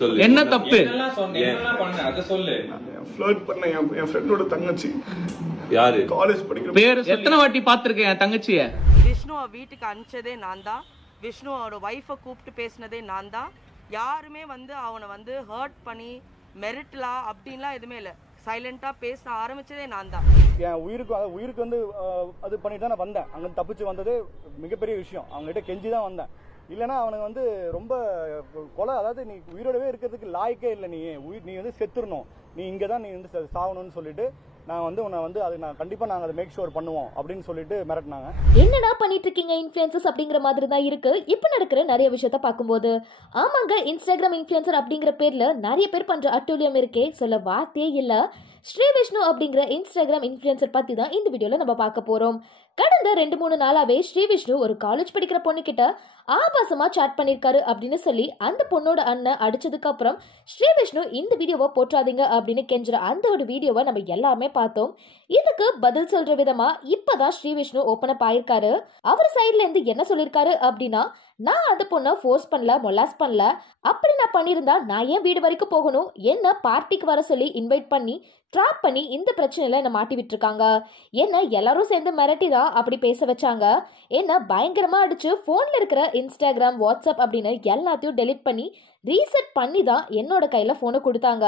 சொல்லு. என்ன தப்பு? என்னெல்லாம் பண்ண அத சொல்லு. ஃப்ளர்ட் பண்ண என் ஃப்ரெண்டோட தங்கச்சி. யாரு? காலேஜ் படிக்கிற. பேர் எத்தனை வாட்டி பாத்துர்க்கேன் என் தங்கச்சிய. விஷ்ணுவை வீட்டுக்கு அனுப்பிச்சதே நான் தான். விஷ்ணுவோட வைஃபை கூப்பிட்டு பேசினதே நான் தான். யாருமே வந்து அவனை வந்து ஹர்ட் பண்ணி மெரிட்லாம் அப்படின்லாம் எதுவுமே இல்லை. சைலண்டா பேச ஆரம்பிச்சதே நான் தான். என் உயிருக்கு வந்து அது பண்ணிட்டு தான் நான் வந்தேன். அங்கே தப்பிச்சு வந்தது மிகப்பெரிய விஷயம். அவங்ககிட்ட கெஞ்சி தான் வந்தேன். இல்லைன்னா அவனுக்கு வந்து ரொம்ப கொலை, அதாவது நீ உயிரோடவே இருக்கிறதுக்கு லாய்க்கே இல்லை, நீ வந்து செத்துடணும், நீ இங்கே தான் நீ வந்து சாகணும்னு சொல்லிட்டு நான் வந்து உன்னை வந்து அது நான் கண்டிப்பாக நாங்கள் அதை மேக் ஷோர் பண்ணுவோம் அப்படின்னு சொல்லிட்டு மிரட்டினாங்க. என்னடா பண்ணிட்டு இருக்கீங்க இன்ஃப்ளூயன்சர்ஸ் அப்படிங்கிற மாதிரி தான் இருக்கு இப்போ நடக்கிற நிறைய விஷயத்த பார்க்கும்போது. ஆமாங்க, இன்ஸ்டாகிராம் இன்ஃப்ளூயன்சர் அப்படிங்கிற பேர்ல நிறைய பேர் பண்ற அட்டூழியம் இருக்கே, சொல்ல வார்த்தையே இல்ல. ஸ்ரீ விஷ்ணு அப்படிங்கிற இன்ஸ்டாகிராம் இன்ஃப்ளூயன்சர் பத்தி தான் இந்த வீடியோல நம்ம பார்க்க போறோம். கடந்த 2-3 நாளாவே ஸ்ரீ விஷ்ணு ஒரு காலேஜ் படிக்கிற பொண்ணு கிட்ட ஆபாசமா சாட் பண்ணிருக்காரு அப்படின்னு சொல்லி அந்த பொண்ணோட அண்ணன் அடிச்சதுக்கு அப்புறம் ஸ்ரீ விஷ்ணு இந்த வீடியோவை போற்றாதீங்க அப்படின்னு கெஞ்சுற அந்த ஒரு வீடியோவை நம்ம எல்லாருமே பார்த்தோம். இதுக்கு பதில் சொல்ற விதமா இப்பதான் ஸ்ரீ விஷ்ணு ஓபன் அப் ஆயிருக்காரு. அவர் சைட்ல இருந்து என்ன சொல்லிருக்காரு அப்படின்னா, நான் அந்த பொண்ணை ஃபோர்ஸ் பண்ணல, மொலாஸ் பண்ணல, அப்படி நான் பண்ணியிருந்தா நான் ஏன் வீடு வரைக்கும் போகணும், என்ன பார்ட்டிக்கு வர சொல்லி இன்வைட் பண்ணி ட்ராப் பண்ணி இந்த பிரச்சனையில என்ன மாட்டி விட்டுருக்காங்க, என்ன எல்லாரும் சேர்ந்து மிரட்டி தான் அப்படி பேச வச்சாங்க, என்ன பயங்கரமா அடிச்சு போன்ல இருக்கிற இன்ஸ்டாகிராம் வாட்ஸ்அப் அப்படின்னு எல்லாத்தையும் டெலிட் பண்ணி ரீசெட் பண்ணி தான் என்னோட கையில போனை கொடுத்தாங்க.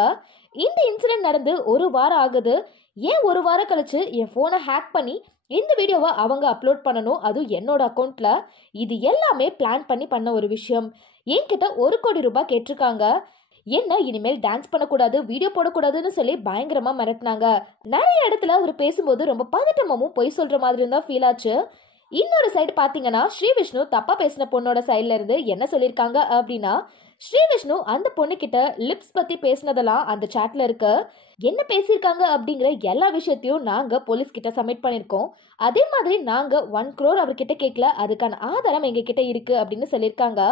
இந்த இன்சிடென்ட் நடந்து 1 வாரம் ஆகுது. ஏன் 1 வாரம் கழிச்சு என் போனை ஹேக் பண்ணி இந்த வீடியோவை அவங்க அப்லோட் பண்ணணும், அதுவும் என்னோட அக்கௌண்ட்ல. இது எல்லாமே பிளான் பண்ணி பண்ண ஒரு விஷயம். என்கிட்ட 1 கோடி ரூபாய் கேட்டிருக்காங்க. என்ன இனிமேல் டான்ஸ் பண்ணக்கூடாது, வீடியோ போடக்கூடாதுன்னு சொல்லி பயங்கரமா மிரட்டினாங்க. நிறைய இடத்துல அவர் பேசும்போது ரொம்ப பதட்டமும் பொய் சொல்ற மாதிரி தான் ஃபீல் ஆச்சு. இன்னொரு சைடு பாத்தீங்கன்னா ஸ்ரீ விஷ்ணு தப்பா பேசின பொண்ணோட சைட்ல இருந்து என்ன சொல்லியிருக்காங்க அப்படின்னா, ஸ்ரீ விஷ்ணு அந்த பொண்ணு கிட்ட லிப்ஸ் பத்தி பேசினதெல்லாம் அந்த சாட்ல இருக்கு. என்ன பேசியிருக்காங்க அப்படிங்கிற எல்லா விஷயத்தையும் நாங்க போலீஸ் கிட்ட சப்மிட் பண்ணிருக்கோம். அதே மாதிரி நாங்க 1 crore அவர்கிட்ட கேட்கல, அதுக்கான ஆதாரம் எங்க கிட்ட இருக்கு அப்படின்னு சொல்லியிருக்காங்க.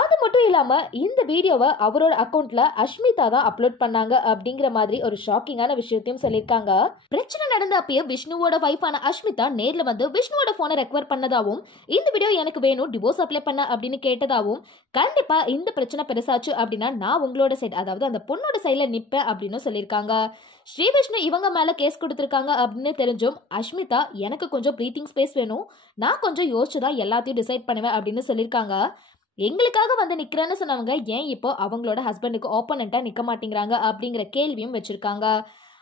அது மட்டும் இல்லாம இந்த வீடியோவை அவரோட அக்கௌண்ட்ல அஷ்மிதா தான் அப்லோட் பண்ணாங்க அப்படிங்கிற மாதிரி ஒரு ஷாக்கிங்கான விஷயத்தையும் சொல்லியிருக்காங்க. பிரச்சனை நடந்த அப்பயே விஷ்ணுவோட வைஃபான அஷ்மிதா நேர்ல வந்து விஷ்ணுவோட போனை ரெக்வயர் பண்ணதாவும், இந்த வீடியோ எனக்கு வேணும், டிவோர்ஸ் அப்ளை பண்ண அப்படின்னு கேட்டதாவும், கண்டிப்பா இந்த பிரச்சனை பெருசாச்சு அப்படின்னா நான் உங்களோட சைடு, அதாவது அந்த பொண்ணோட சைட்ல நிப்பேன் அப்படின்னு சொல்லியிருக்காங்க. ஸ்ரீ விஷ்ணு இவங்க மேல கேஸ் கொடுத்திருக்காங்க அப்படின்னு தெரிஞ்சும் அஷ்மிதா எனக்கு கொஞ்சம் ப்ரீத்திங் ஸ்பேஸ் வேணும், நான் கொஞ்சம் யோசிச்சுதான் எல்லாத்தையும் டிசைட் பண்ணுவேன் அப்படின்னு சொல்லியிருக்காங்க. எங்களுக்காக வந்து நிக்கிறேன்னு சொன்னவங்க ஏன் இப்போ அவங்களோட ஹஸ்பண்டுக்கு ஆப்போனண்டா நிக்க மாட்டேங்கிறாங்க அப்படிங்கிற கேள்வியும் வச்சிருக்காங்க.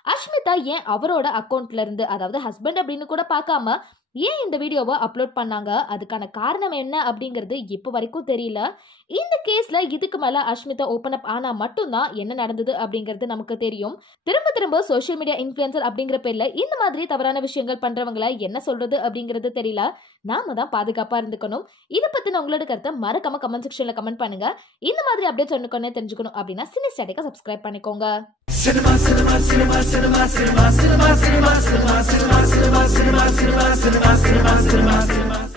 அஷ்மிதா ஏன் அவரோட அக்கௌண்ட்ல இருந்து, அதாவது ஹஸ்பண்ட் அப்படின்னு கூட பார்க்காம ஏன் இந்த வீடியோவை அப்லோட் பண்ணாங்க, அதுக்கான காரணம் என்ன அப்படிங்கிறது இப்போ வரைக்கும் தெரியல. இந்த கேஸ்ல இதுக்கு மேல அஷ்மிதா ஓபன் அப் ஆனா மட்டும்தான் என்ன நடந்தது அப்படிங்கிறது நமக்கு தெரியும். திரும்ப சோஷியல் மீடியா இன்ஃப்ளூயன்சர் அப்படிங்கிற பேர்ல இந்த மாதிரி தவறான விஷயங்கள் பண்றவங்களை என்ன சொல்றது அப்படிங்கிறது தெரியல. நாம தான் பாதுகாப்பா இருந்துக்கணும். இதை பத்தின உங்களோட கருத்தை மறக்காம கமெண்ட் செக்ஷன்ல கமெண்ட் பண்ணுங்க. இந்த மாதிரி அப்டேட்ஸ் ஒன்னுக்கு தெரிஞ்சுக்கணும் அப்படின்னா சினிஸ்டாட்டிக்கா சப்ஸ்கிரைப் பண்ணிக்கோங்க. Cinema, cinema, cinema, cinema, cinema, cinema, cinema, cinema, cinema, cinema, cinema, cinema, cinema, cinema, cinema, cinema.